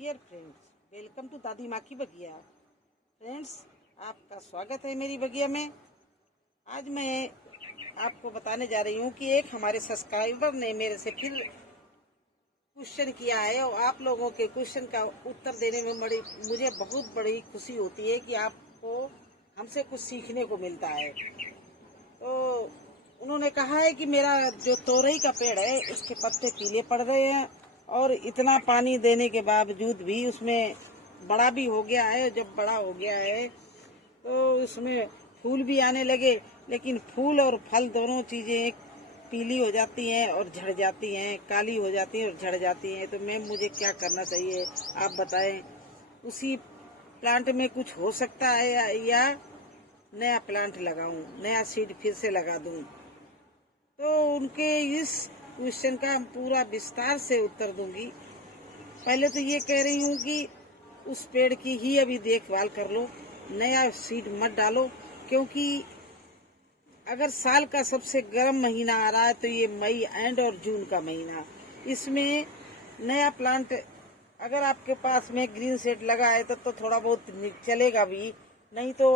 Dear friends, welcome to दादी माँ की बगिया। फ्रेंड्स, आपका स्वागत है मेरी बगिया में। आज मैं आपको बताने जा रही हूँ कि एक हमारे सब्सक्राइबर ने मेरे से फिर क्वेश्चन किया है और आप लोगों के क्वेश्चन का उत्तर देने में मुझे बहुत बड़ी खुशी होती है कि आपको हमसे कुछ सीखने को मिलता है। तो उन्होंने कहा है कि मेरा जो तोरई का पेड़ है उसके पत्ते पीले पड़ रहे हैं और इतना पानी देने के बावजूद भी उसमें बड़ा भी हो गया है। जब बड़ा हो गया है तो उसमें फूल भी आने लगे, लेकिन फूल और फल दोनों चीजें पीली हो जाती हैं और झड़ जाती हैं, काली हो जाती हैं और झड़ जाती हैं। तो मैम, मुझे क्या करना चाहिए आप बताएं। उसी प्लांट में कुछ हो सकता है या नया प्लांट लगाऊं, नया सीड फिर से लगा दूं? तो उनके इस क्वेश्चन का हम पूरा विस्तार से उत्तर दूंगी। पहले तो ये कह रही हूँ कि उस पेड़ की ही अभी देखभाल कर लो, नया सीड मत डालो, क्योंकि अगर साल का सबसे गर्म महीना आ रहा है तो ये मई एंड और जून का महीना, इसमें नया प्लांट अगर आपके पास में ग्रीन सेट लगा है तो थोड़ा बहुत चलेगा भी, नहीं तो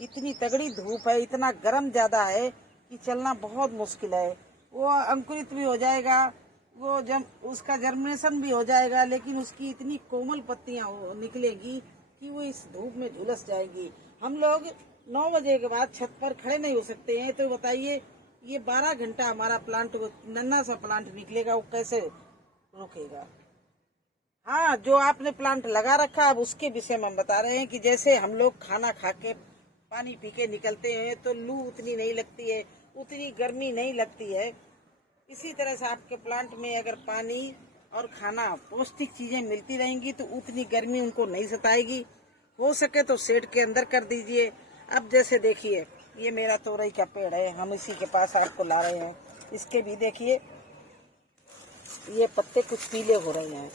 इतनी तगड़ी धूप है, इतना गर्म ज्यादा है कि चलना बहुत मुश्किल है। वो अंकुरित भी हो जाएगा, वो उसका जर्मिनेशन भी हो जाएगा, लेकिन उसकी इतनी कोमल पत्तियां निकलेगी कि वो इस धूप में झुलस जाएगी। हम लोग 9 बजे के बाद छत पर खड़े नहीं हो सकते हैं, तो बताइए ये 12 घंटा हमारा प्लांट, नन्हा सा प्लांट निकलेगा, वो कैसे रुकेगा? हाँ, जो आपने प्लांट लगा रखा, अब उसके विषय में हम बता रहे हैं कि जैसे हम लोग खाना खा के पानी पी के निकलते हैं तो लू उतनी नहीं लगती है, उतनी गर्मी नहीं लगती है। इसी तरह से आपके प्लांट में अगर पानी और खाना, पौष्टिक चीजें मिलती रहेंगी तो उतनी गर्मी उनको नहीं सताएगी। हो सके तो शेड के अंदर कर दीजिए। अब जैसे देखिए, ये मेरा तोरई का पेड़ है, हम इसी के पास आपको ला रहे हैं। इसके भी देखिए ये पत्ते कुछ पीले हो रहे हैं,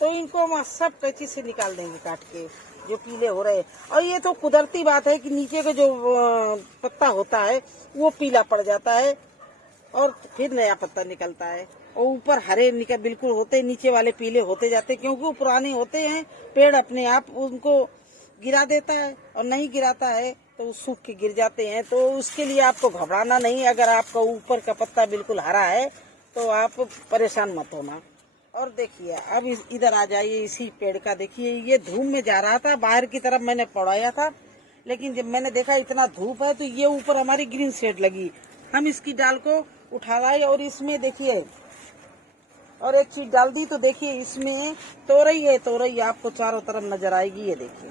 तो इनको हम सब कैंची से निकाल देंगे काट के, जो पीले हो रहे हैं। और ये तो कुदरती बात है कि नीचे का जो पत्ता होता है वो पीला पड़ जाता है और फिर नया पत्ता निकलता है, और ऊपर हरे बिल्कुल होते, नीचे वाले पीले होते जाते, क्योंकि वो पुराने होते हैं। पेड़ अपने आप उनको गिरा देता है, और नहीं गिराता है तो सूख के गिर जाते हैं। तो उसके लिए आपको घबराना नहीं। अगर आपका ऊपर का पत्ता बिल्कुल हरा है तो आप परेशान मत होना। और देखिए, अब इधर आ जाइए, इसी पेड़ का देखिए, ये धूप में जा रहा था, बाहर की तरफ मैंने पड़ाया था, लेकिन जब मैंने देखा इतना धूप है तो ये ऊपर हमारी ग्रीन शेड लगी, हम इसकी डाल को उठा लाए और इसमें देखिए और एक चीज डाल दी। तो देखिए इसमें तोरई है, तोरई आपको चारों तरफ नजर आएगी। ये देखिए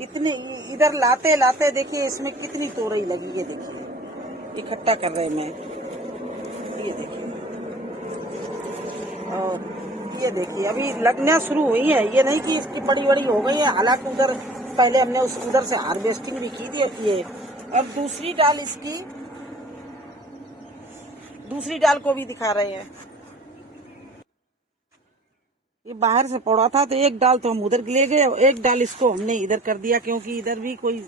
इतने इधर लाते लाते देखिए इसमें कितनी तोरई लगी। ये देखिए इकट्ठा कर रहे मैं, ये देखिए, और ये देखिए अभी लगना शुरू हुई है। ये नहीं कि इसकी बड़ी बड़ी हो गई है, हालांकि उधर पहले हमने उधर से हार्वेस्टिंग भी की थी। और दूसरी डाल इसकी, दूसरी डाल को भी दिखा रहे हैं। ये बाहर से पड़ा था तो एक डाल तो हम उधर ले गए और एक डाल इसको हमने इधर कर दिया, क्योंकि इधर भी कोई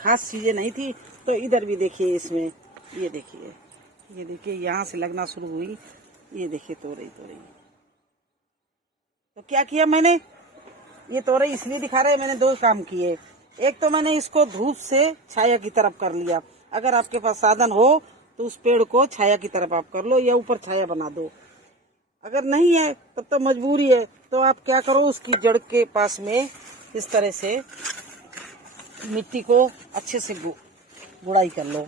खास चीजें नहीं थी। तो इधर भी देखिए इसमें, ये देखिए यहाँ से लगना शुरू हुई। ये देखिए तोरई तोरई। तो क्या किया मैंने, ये तोरई इसलिए दिखा रहे हैं, मैंने 2 काम किए। एक तो मैंने इसको धूप से छाया की तरफ कर लिया। अगर आपके पास साधन हो तो उस पेड़ को छाया की तरफ आप कर लो या ऊपर छाया बना दो। अगर नहीं है तब तो मजबूरी है, तो आप क्या करो, उसकी जड़ के पास में इस तरह से मिट्टी को अच्छे से गुड़ाई कर लो।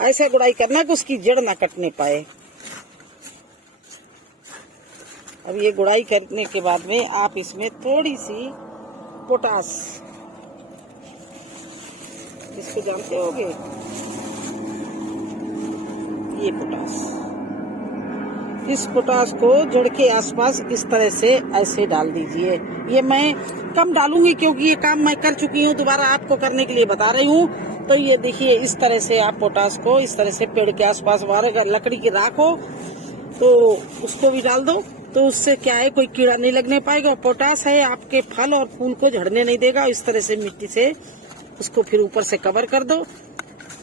ऐसे गुड़ाई करना कि उसकी जड़ ना कटने पाए। अब ये गुड़ाई करने के बाद में आप इसमें थोड़ी सी पोटास, इसको जानते होगे, ये पोटास, इस पोटास को जड़ के आसपास इस तरह से ऐसे डाल दीजिए। ये मैं कम डालूंगी क्योंकि ये काम मैं कर चुकी हूँ, दोबारा आपको करने के लिए बता रही हूँ। तो ये देखिए इस तरह से आप पोटास को इस तरह से पेड़ के आसपास, अगर लकड़ी की राख हो तो उसको भी डाल दो, तो उससे क्या है, कोई कीड़ा नहीं लगने पाएगा। पोटास है आपके फल और फूल को झड़ने नहीं देगा। इस तरह से मिट्टी से उसको फिर ऊपर से कवर कर दो,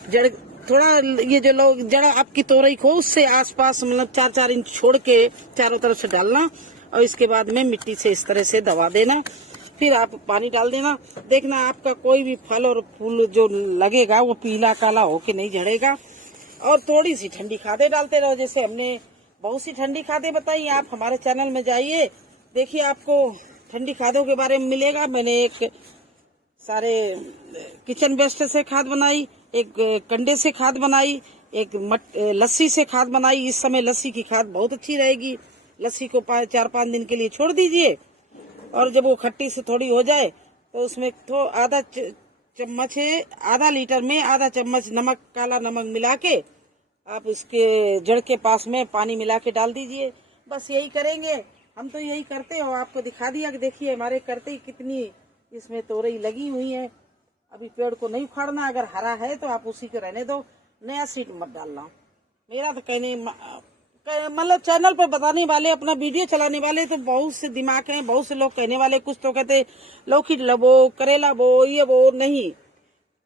जड़ थोड़ा ये जो लोग जड़ आपकी तोरई को उससे आसपास मतलब 4-4 इंच छोड़ के चारों तरफ से डालना, और इसके बाद में मिट्टी से इस तरह से दबा देना। फिर आप पानी डाल देना। देखना आपका कोई भी फल और फूल जो लगेगा वो पीला काला होके नहीं झड़ेगा। और थोड़ी सी ठंडी खादें डालते रहो, जैसे हमने बहुत सी ठंडी खादें बताई। आप हमारे चैनल में जाइए, देखिए आपको ठंडी खादों के बारे में मिलेगा। मैंने एक सारे किचन वेस्ट से खाद बनाई, एक कंडे से खाद बनाई, एक लस्सी से खाद बनाई। इस समय लस्सी की खाद बहुत अच्छी रहेगी। लस्सी को 4-5 दिन के लिए छोड़ दीजिए, और जब वो खट्टी से थोड़ी हो जाए तो उसमें तो आधा चम्मच है, आधा लीटर में आधा चम्मच नमक, काला नमक मिला के आप इसके जड़ के पास में पानी मिला के डाल दीजिए। बस यही करेंगे, हम तो यही करते हो। आपको दिखा दिया कि देखिए हमारे करते ही कितनी इसमें तोरई लगी हुई है। अभी पेड़ को नहीं उखाड़ना, अगर हरा है तो आप उसी को रहने दो, नया सीड मत डालना। मेरा तो कहने मतलब चैनल पर बताने वाले, अपना वीडियो चलाने वाले तो बहुत से दिमाग हैं, बहुत से लोग कहने वाले। कुछ तो कहते लौकी लबो, करेला बो, ये वो नहीं।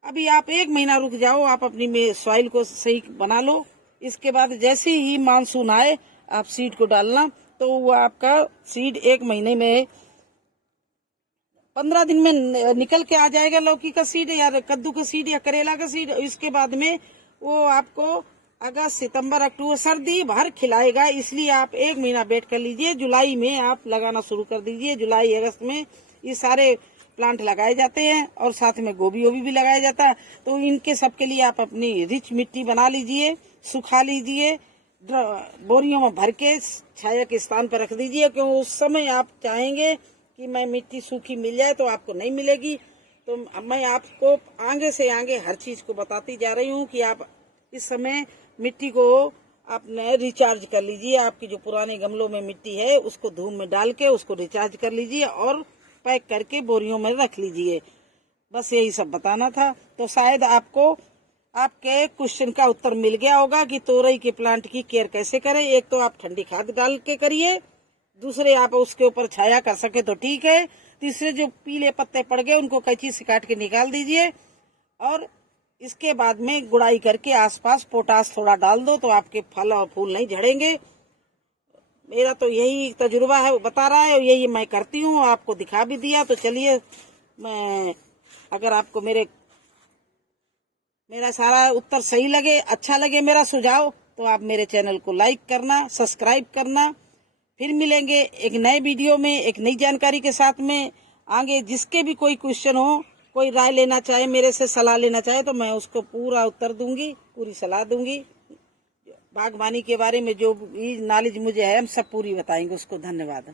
अभी आप 1 महीना रुक जाओ, आप अपनी सॉइल को सही बना लो। इसके बाद जैसे ही मानसून आए आप सीड को डालना, तो वो आपका सीड 1 महीने में 15 दिन में निकल के आ जाएगा। लौकी का सीड या कद्दू का सीड या करेला का सीड। इसके बाद में वो आपको अगस्त, सितंबर, अक्टूबर सर्दी भर खिलाएगा। इसलिए आप 1 महीना वेट कर लीजिए। जुलाई में आप लगाना शुरू कर दीजिए। जुलाई अगस्त में ये सारे प्लांट लगाए जाते हैं, और साथ में गोभी भी लगाया जाता है। तो इनके सबके लिए आप अपनी रिच मिट्टी बना लीजिए, सुखा लीजिए, बोरियों में भर के छाया के स्थान पर रख दीजिए। क्यों उस समय आप चाहेंगे कि मैं मिट्टी सूखी मिल जाए तो आपको नहीं मिलेगी। तो मैं आपको आगे से आगे हर चीज को बताती जा रही हूँ कि आप इस समय मिट्टी को आपने रिचार्ज कर लीजिए। आपकी जो पुराने गमलों में मिट्टी है उसको धूप में डाल के उसको रिचार्ज कर लीजिए और पैक करके बोरियों में रख लीजिए। बस यही सब बताना था। तो शायद आपको आपके क्वेश्चन का उत्तर मिल गया होगा कि तोरई के प्लांट की केयर कैसे करें। एक तो आप ठंडी खाद डाल के करिए, दूसरे आप उसके ऊपर छाया कर सके तो ठीक है, तीसरे जो पीले पत्ते पड़ गए उनको कैंची से काट के निकाल दीजिए, और इसके बाद में गुड़ाई करके आसपास पोटास थोड़ा डाल दो, तो आपके फल और फूल नहीं झड़ेंगे। मेरा तो यही तजुर्बा है, वो बता रहा है, और यही मैं करती हूँ, आपको दिखा भी दिया। तो चलिए, मैं अगर आपको मेरा सारा उत्तर सही लगे, अच्छा लगे मेरा सुझाव, तो आप मेरे चैनल को लाइक करना, सब्सक्राइब करना। फिर मिलेंगे एक नए वीडियो में, एक नई जानकारी के साथ में। आगे जिसके भी कोई क्वेश्चन हो, कोई राय लेना चाहे, मेरे से सलाह लेना चाहे, तो मैं उसको पूरा उत्तर दूंगी, पूरी सलाह दूंगी। बागवानी के बारे में जो भी नॉलेज मुझे है हम सब पूरी बताएंगे उसको। धन्यवाद।